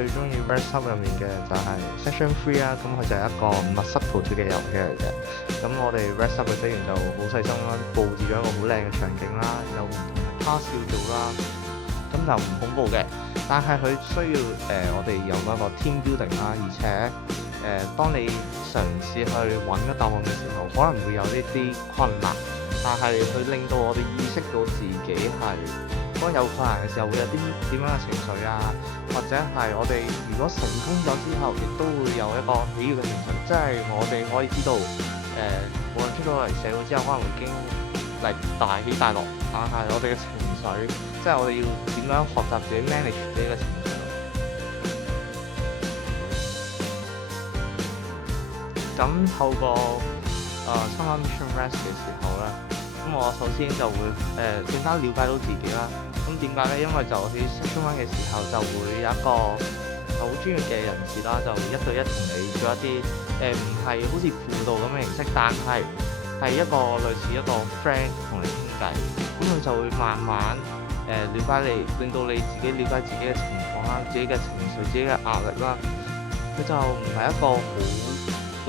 最中意 Rest Up 入面嘅就係 Section 3啦，咁佢就係一個密室逃脫嘅遊戲嚟嘅。咁我哋 Rest Up 嘅職員就好細心啦，佈置咗一個好靚嘅場景啦，有唔同嘅 task 要做啦，咁就唔恐怖嘅。但係佢需要我哋有嗰個 team building 啦，而且當你嘗試去揾個答案嘅時候，可能會有呢啲困難，但係佢令到我哋意識到自己係當有困難嘅時候會有啲點樣嘅情緒啊，或者係我哋如果成功咗之後，亦都會有一個喜悅嘅情緒，即係我哋可以知道無論出咗嚟社會之後，可能會經歷大起大落，但係我哋嘅情緒，即係我哋要點樣學習自己 manage 自己嘅情緒。咁透過參加 Mission Rest 嘅時候咧，咁我首先就會更加了解到自己啦。咁點解咧？因為就好似 Section 1嘅時候，就會有一個好專業嘅人士啦，就一對一同你做一啲唔係好似輔導咁嘅形式，但係一個類似一個 friend 同你傾偈，咁佢就會慢慢了解你，令到你自己了解自己嘅情況啦、自己嘅情緒、自己嘅壓力啦。佢就唔係一個好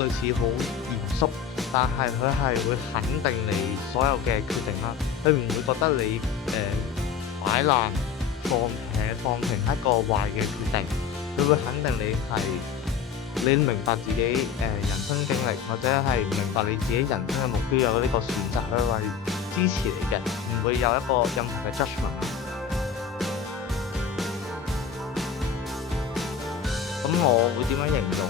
類似好嚴肅，但係佢係會肯定你所有嘅決定啦。佢唔會覺得你擺爛、放平一個壞嘅決定。佢會肯定你明白自己人生經歷，或者係明白你自己人生嘅目標有呢個選擇，佢會支持你嘅，唔會有一個任何嘅 judgment。咁我會點樣形容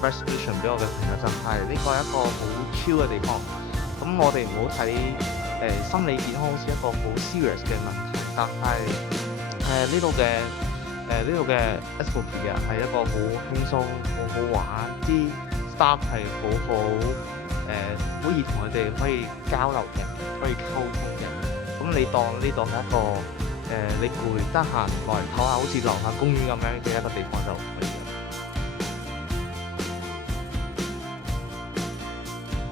Restoration 俾我嘅朋友就係呢個一個好 chill 嘅地方。咁我哋唔好睇心理健康好似一個好 serious 嘅問題，但係呢度嘅 atmosphere 係一個好輕鬆、好玩，啲 staff 係好可以同佢哋可以交流嘅，可以溝通嘅。咁你當呢度係一個你攰得閒來唞下，好似樓下公園咁樣嘅一個地方就可以。